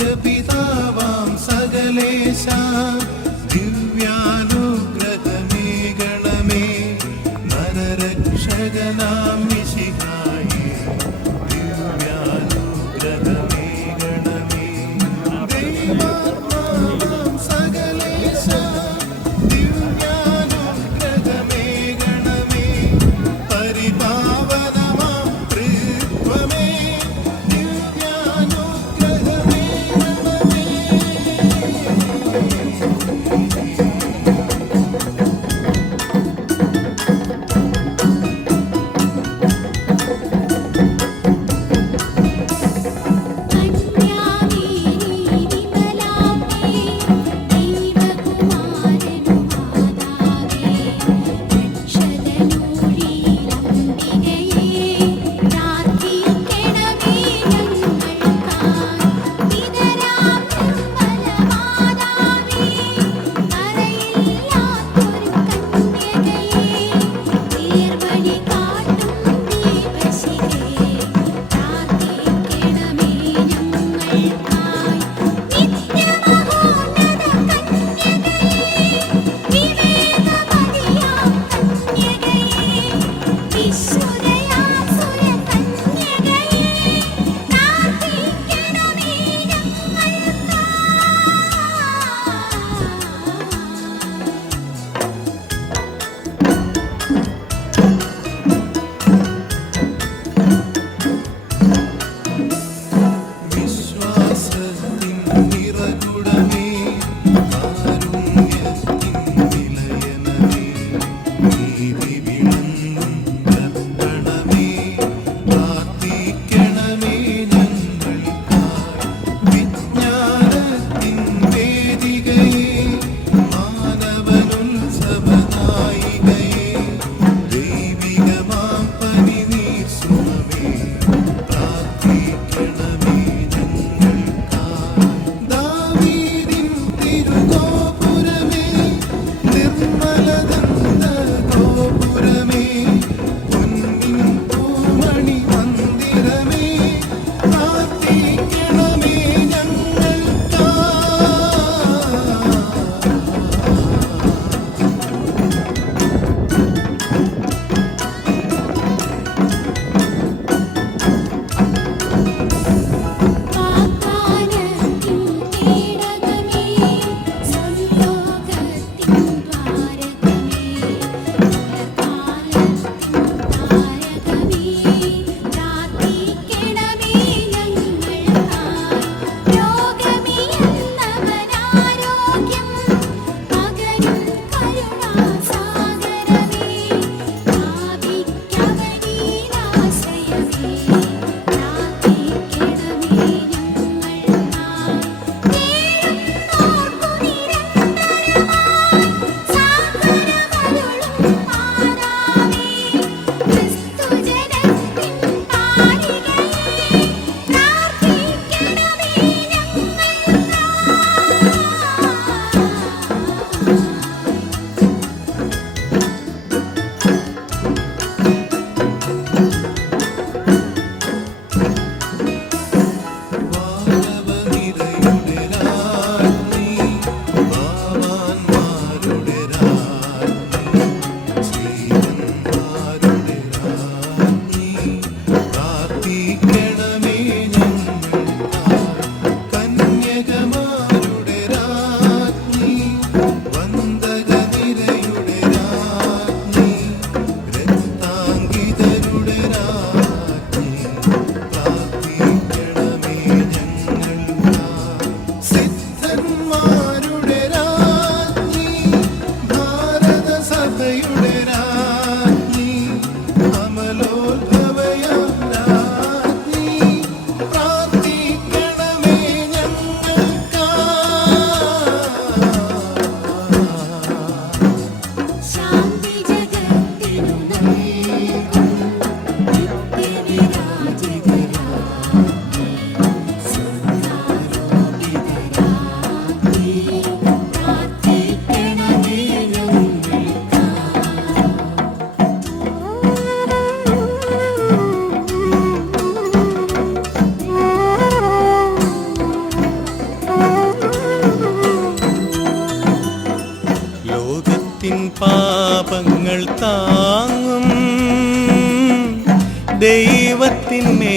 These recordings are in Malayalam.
നിത്യപിതാവാം സകലേശ. ദിവ്യാനുഗ്രഹമേഗണമേ നരരക്ഷകനാമേ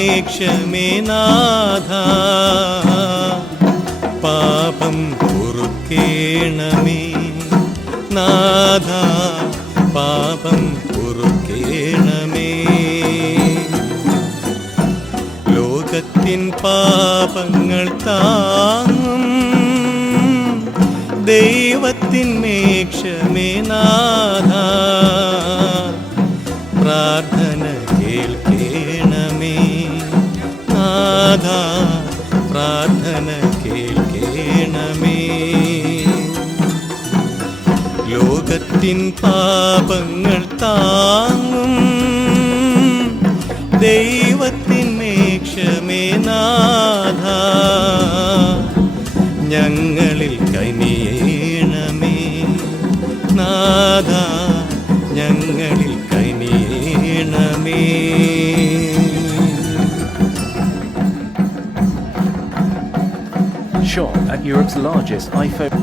ദൈവത്തിൻ മേക്ഷമേ നാഥ. പാപം പൊറുക്കേണമേ നാഥ. പാപം പൊറുക്കേണമേ ലോകത്തിൻ പാപങ്ങൾ താങ്ങും ദൈവത്തിൻ മേക്ഷമേ ലോകത്തിൻ പാപങ്ങൾ താങ്ങും. ദൈവത്തിൻ മേക്ഷമേ നാഥ. ഞങ്ങളിൽ കനിയേണമേ. നാഥ ഞങ്ങളിൽ കനിയേണമേ. Shot at Europe's largest iPhone.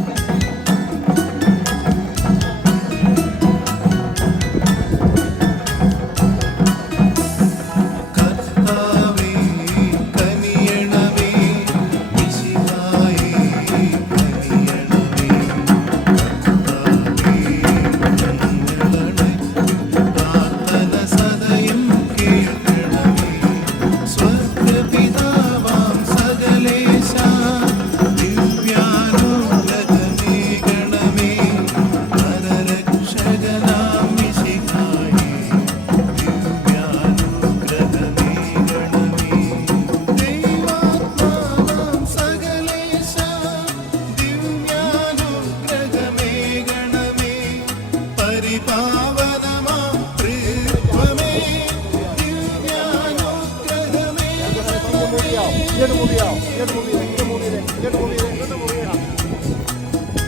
မိုးလေးအောင်ညတမိုးလေးအောင်ညတမိုးလေးညတမိုးလေးညတမိုးလေးညတမိုးလေးဟာ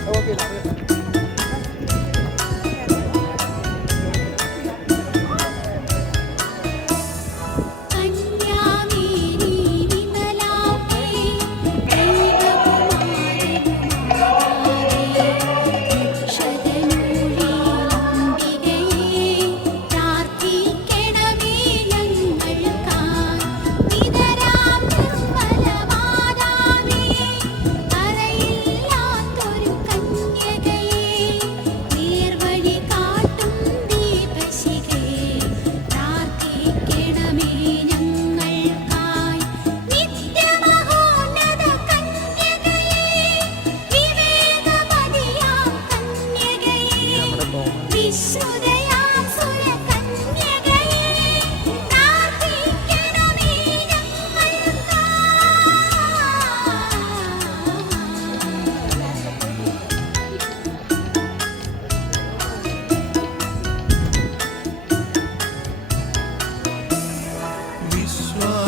ဟုတ်ပြီလား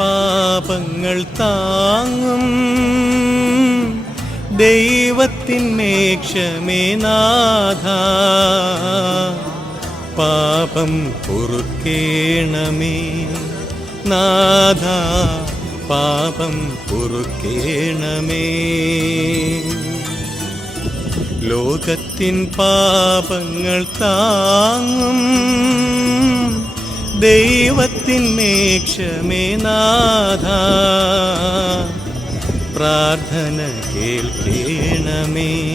പാപങ്ങൾ താങ്ങും. ദൈവത്തിൻ മേക്ഷമേ നാഥ. പാപം പൊറുക്കേണമേ നാഥ. പാപം പൊറുക്കേണമേ. ലോകത്തിൻ പാപങ്ങൾ താങ്ങും. ദൈവത്തിൻ മേക്ഷമേ നാഥ. പ്രാർത്ഥന കേൾക്കേണമേ.